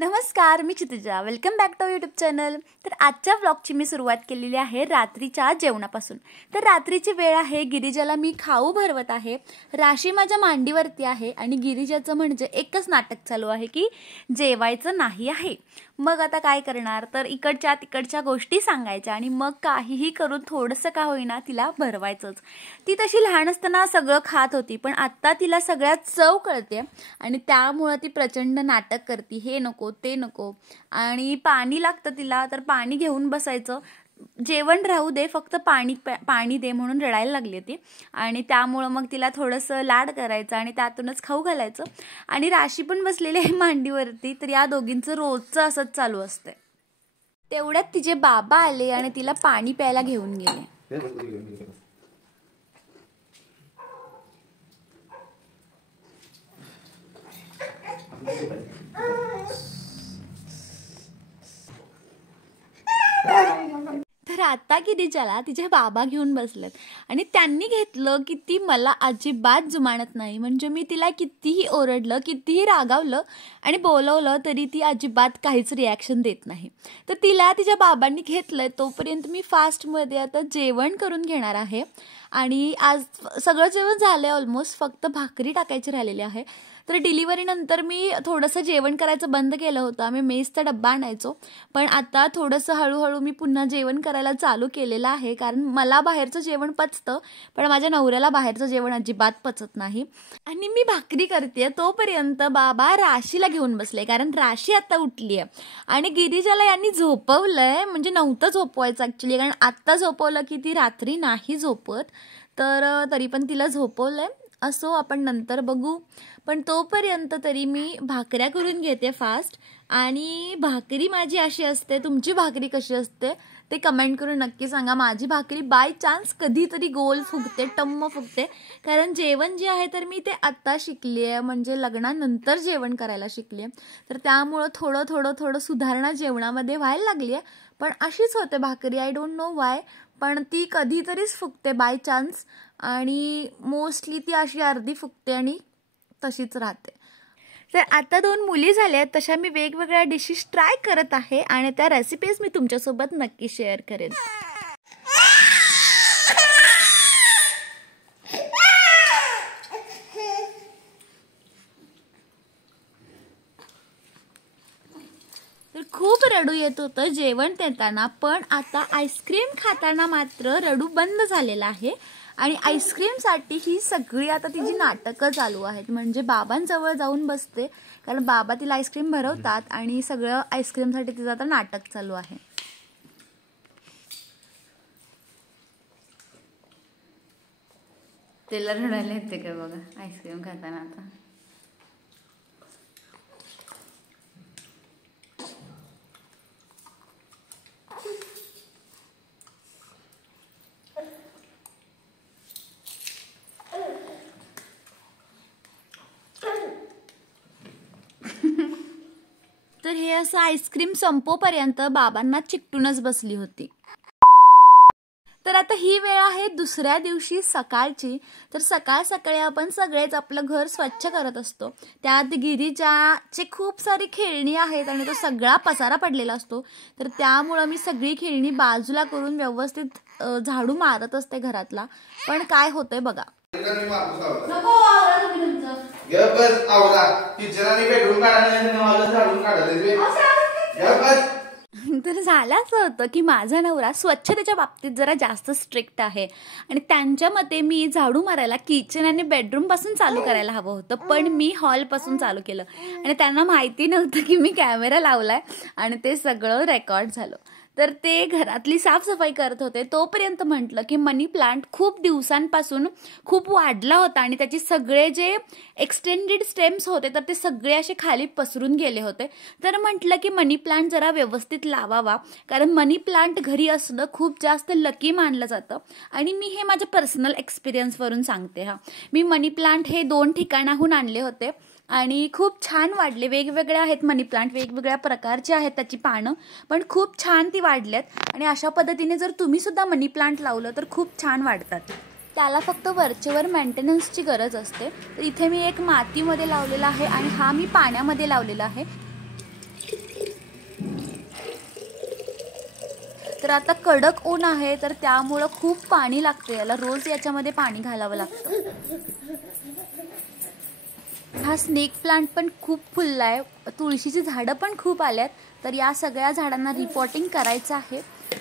नमस्कार, मी Kshitija. Welcome back to YouTube channel. तर आजच्या व्लॉगची मी सुरुवात केलेली आहे रात्रीच्या जेवणापासून. तर रात्रीची वेळ आहे, गिरिजाला मी खाऊ भरवत आहे. राशी माझ्या मांडीवरती आहे आणि गिरिजाचं म्हणजे एकच नाटक चालू आहे की जेवायचं नाही आहे. मग आता काय करणार, तर इकडच्या तिकडच्या गोष्टी सांगायच्या आणि मग काहीही करून थोडंसं का होईना तिला भरवायचंच. ती तशी लहान असताना सगळं खात होती, पण आत्ता तिला सगळ्यात चव कळते आणि त्यामुळं ती प्रचंड नाटक करते, हे नको ते नको. आणि पाणी लागतं तिला, तर पाणी घेऊन बसायचं. जेवण राहू दे, फक्त पाणी दे म्हणून रडायला लागली ती. आणि त्यामुळं मग तिला थोडंसं लाड करायचं आणि त्यातूनच खाऊ घालायचं. आणि राशी पण बसलेली आहे मांडीवरती, तर या दोघींचं रोजचं असंच चालू असतंय. तेवढ्यात तिचे बाबा आले आणि तिला पाणी प्यायला घेऊन गेले. तर आता गिरिजाला तिचे बाबा घेऊन बसलेत आणि त्यांनी घेतलं की ती मला अजिबात जुमानत नाही. म्हणजे मी तिला कितीही ओरडलं, कितीही रागावलं आणि बोलवलं तरी ती अजिबात काहीच रिॲक्शन देत नाही. तर तिला तिच्या बाबांनी घेतलंय. तोपर्यंत मी फास्टमध्ये आता जेवण करून घेणार आहे. आणि आज सगळं जेवण झालंय ऑलमोस्ट, फक्त भाकरी टाकायची राहिलेली आहे. तर डिलिव्हरीनंतर मी थोडंसं जेवण करायचं बंद केलं होतं. आम्ही मेसचा डब्बा आणायचो, पण आता थोडंसं हळूहळू मी पुन्हा जेवण करायला चालू केलेलं आहे. कारण मला बाहेरचं जेवण पचतं, पण माझ्या नवऱ्याला बाहेरचं जेवण अजिबात पचत नाही. आणि मी भाकरी करते तोपर्यंत बाबा राशीला घेऊन बसले, कारण राशी आता उठली आहे. आणि गिरिजाला यांनी झोपवलंय, म्हणजे नव्हतं झोपवायचं ॲक्च्युली, कारण आत्ता झोपवलं की ती रात्री नाही झोपत. तर तरी पण तिला झोपवलंय. असो, आपण नंतर बघू. पण तोपर्यंत तरी मी भाकऱ्या करून घेते फास्ट. आणि भाकरी माझी अशी असते, तुमची भाकरी कशी असते ते कमेंट करून नक्की सांगा. माझी भाकरी बाय चान्स कधीतरी गोल फुगते, टम्म फुगते. कारण जेवण जे आहे तर मी ते आत्ता शिकली आहे, म्हणजे लग्नानंतर जेवण करायला शिकली आहे. तर त्यामुळं थोडं सुधारणा जेवणामध्ये व्हायला लागली आहे. पण अशीच होते भाकरी, आय डोंट नो वाय, पण ती कधीतरीच फुगते बाय चान्स. आणि मोस्टली ती अशी अर्धी फुगते आणि तशीच राहते. तर आता 2 मुली झाल्या, तशा मी वेगवेगळ्या डिशेस ट्राय करत आहे आणि त्या रेसिपीज मी तुमच्यासोबत नक्की शेअर करेन. तर खूप रडू येत होतं जेवण देताना, पण आता आईस्क्रीम खाताना मात्र रडू बंद झालेला आहे. आणि आईस्क्रीमसाठी ही सगळी आता तिची नाटकं चालू आहेत. म्हणजे बाबांजवळ जाऊन बसते, कारण बाबा तिला आईस्क्रीम भरवतात आणि सगळं आईस्क्रीमसाठी तिचं आता नाटक चालू आहे. तिला रडायला येते का बघा आईस्क्रीम खाताना आता. तर हे असं आईस्क्रीम संपोपर्यंत बाबांना चिकटूनच बसली होती. तर आता ही वेळ आहे दुसऱ्या दिवशी सकाळची. तर सकाळी आपण सगळेच आपलं घर स्वच्छ करत असतो. त्यात गिरिजाचे खूप सारी खेळणी आहेत आणि तो सगळा पसारा पडलेला असतो. तर त्यामुळं मी सगळी खेळणी बाजूला करून व्यवस्थित झाडू मारत असते घरातला. पण काय होतंय बघा. तर झालं असं होतं की माझा नवरा स्वच्छतेच्या बाबतीत जरा जास्त स्ट्रिक्ट आहे आणि त्यांच्या मते मी झाडू मारायला किचन आणि बेडरूम पासून चालू करायला हवं होतं, पण मी हॉल पासून चालू केलं. आणि त्यांना माहिती नव्हतं की मी कॅमेरा लावलाय आणि ते सगळं रेकॉर्ड झालं. तर ते घरातली साफसफाई करत होते. तोपर्यंत म्हटलं की मनी प्लांट खूप दिवसांपासून खूप वाढला होता आणि त्याचे सगळे जे एक्सटेंडेड स्टेम्स होते तर ते सगळे असे खाली पसरून गेले होते. तर म्हटलं की मनी प्लांट जरा व्यवस्थित लावावा, कारण मनी प्लांट घरी असणं खूप जास्त लकी मानलं जातं. आणि मी हे माझ्या पर्सनल एक्सपिरियन्सवरून सांगते. मी मनी प्लांट हे 2 ठिकाणाहून आणले होते आणि खूप छान वाढले. वेगवेगळे आहेत मनी प्लांट, वेगवेगळ्या प्रकारचे आहेत त्याची पानं, पण खूप छान ती वाढल्यात. आणि अशा पद्धतीने जर तुम्ही सुद्धा मनी प्लांट लावलं तर खूप छान वाढतात. त्याला फक्त वरचेवर मेंटेनन्सची गरज असते. तर इथे मी एक मातीमध्ये लावलेला आहे आणि हा मी पाण्यामध्ये लावलेला आहे. तर आता कडक ऊन आहे तर त्यामुळं खूप पाणी लागतं याला, रोज याच्यामध्ये पाणी घालावं लागतं. हा स्नेक प्लांट पण खूप फुलला आहे, तुळशीची झाडं पण खूप आल्यात. तर या सगळ्या झाडांना रिपॉटिंग करायचं आहे,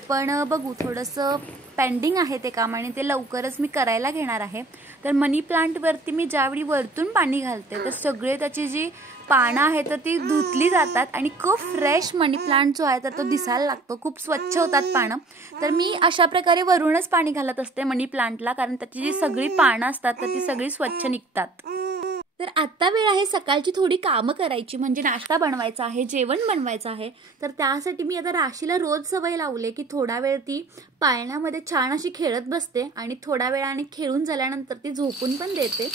पण बघू थोडंसं पेंडिंग आहे ते काम आणि ते लवकरच मी करायला घेणार आहे. तर मनी प्लांटवरती मी ज्यावेळी वरतून पाणी घालते तर सगळे त्याची जी पानं आहेत तर ती धुतली जातात आणि खूप फ्रेश मनी प्लांट जो आहे तर तो दिसायला लागतो, खूप स्वच्छ होतात पानं. तर मी अशा प्रकारे वरूनच पाणी घालत असते मनी प्लांटला, कारण त्याची जी सगळी पानं असतात तर ती सगळी स्वच्छ निघतात. तर आत्ता वेळ आहे सकाळची थोडी कामं करायची, म्हणजे नाश्ता बनवायचा आहे, जेवण बनवायचं आहे. तर त्यासाठी मी आता राशीला रोज सवय लावले की थोडा वेळ ती पाळण्यामध्ये छान अशी खेळत बसते आणि थोड्या वेळाने खेळून झाल्यानंतर ती झोपून पण देते.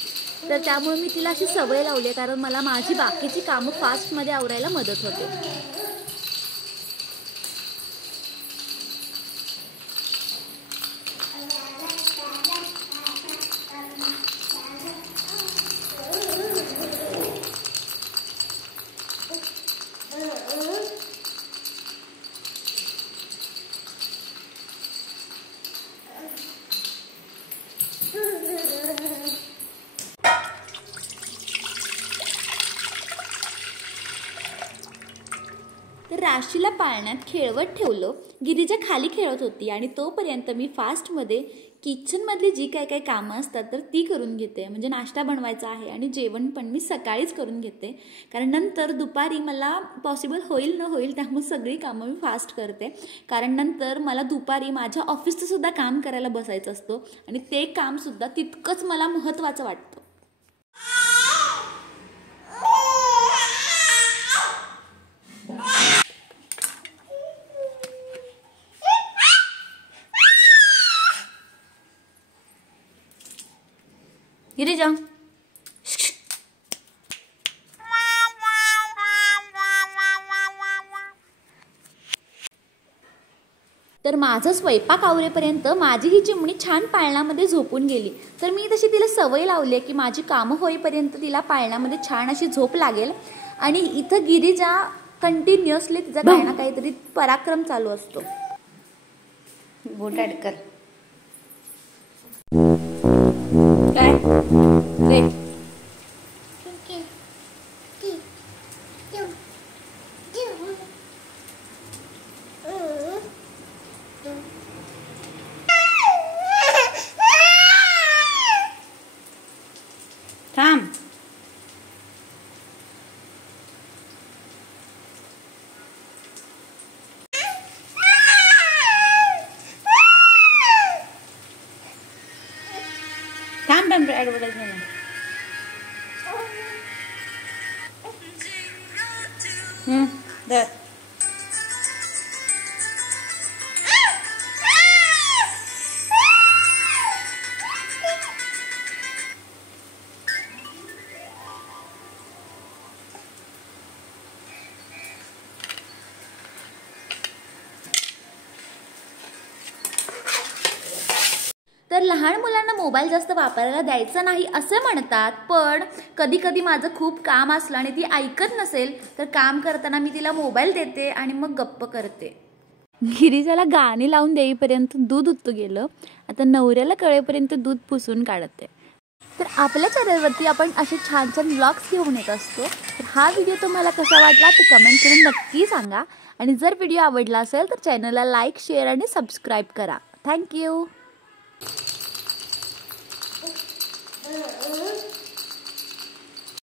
तर त्यामुळे मी तिला अशी सवय लावली आहे, कारण मला माझी बाकीची कामं फास्टमध्ये आवरायला मदत होते. तर राशीला पाळण्यात खेळवत ठेवलं, गिरिजा खाली खेळत होती आणि तोपर्यंत मी फास्टमध्ये किचनमधली जी काय कामं असतात तर ती करून घेते. म्हणजे नाश्ता बनवायचा आहे आणि जेवण पण मी सकाळीच करून घेते, कारण नंतर दुपारी मला पॉसिबल होईल न होईल त्यामुळे सगळी कामं मी फास्ट करते. कारण नंतर मला दुपारी माझ्या ऑफिसचं सुद्धा काम करायला बसायचं असतं आणि ते कामसुद्धा तितकंच मला महत्त्वाचं वाटतं. गिरिजा, तर माझं स्वयंपाक आवरेपर्यंत माझी ही चिमणी छान पाळण्यामध्ये झोपून गेली. तर मी तशी तिला सवय लावली आहे की माझी कामं होईपर्यंत तिला पाळण्यामध्ये छान अशी झोप लागेल. आणि इथं गिरिजा कंटिन्युअसली तिचा काही ना काहीतरी पराक्रम चालू असतो. बोट अडकल काय रे? थांब. थांब ॲडव्हर्टाईज म्हणून. धर. तर लहान मुलांना मोबाईल जास्त वापरायला द्यायचा नाही असं म्हणतात, पण कधी कधी माझं खूप काम असलं आणि ती ऐकत नसेल तर काम करताना मी तिला मोबाईल देते आणि मग गप्प करते. गिरिजाला गाणी लावून देईपर्यंत दूध उतू गेलं, आता नवऱ्याला कळेपर्यंत दूध पुसून काढते. तर आपल्या चॅनलवरती आपण असे छान छान व्लॉग्स घेऊन येत असतो. तर हा व्हिडिओ तुम्हाला कसा वाटला ते कमेंट करून नक्की सांगा आणि जर व्हिडिओ आवडला असेल तर चॅनलला लाईक, शेअर आणि सबस्क्राईब करा. थँक्यू.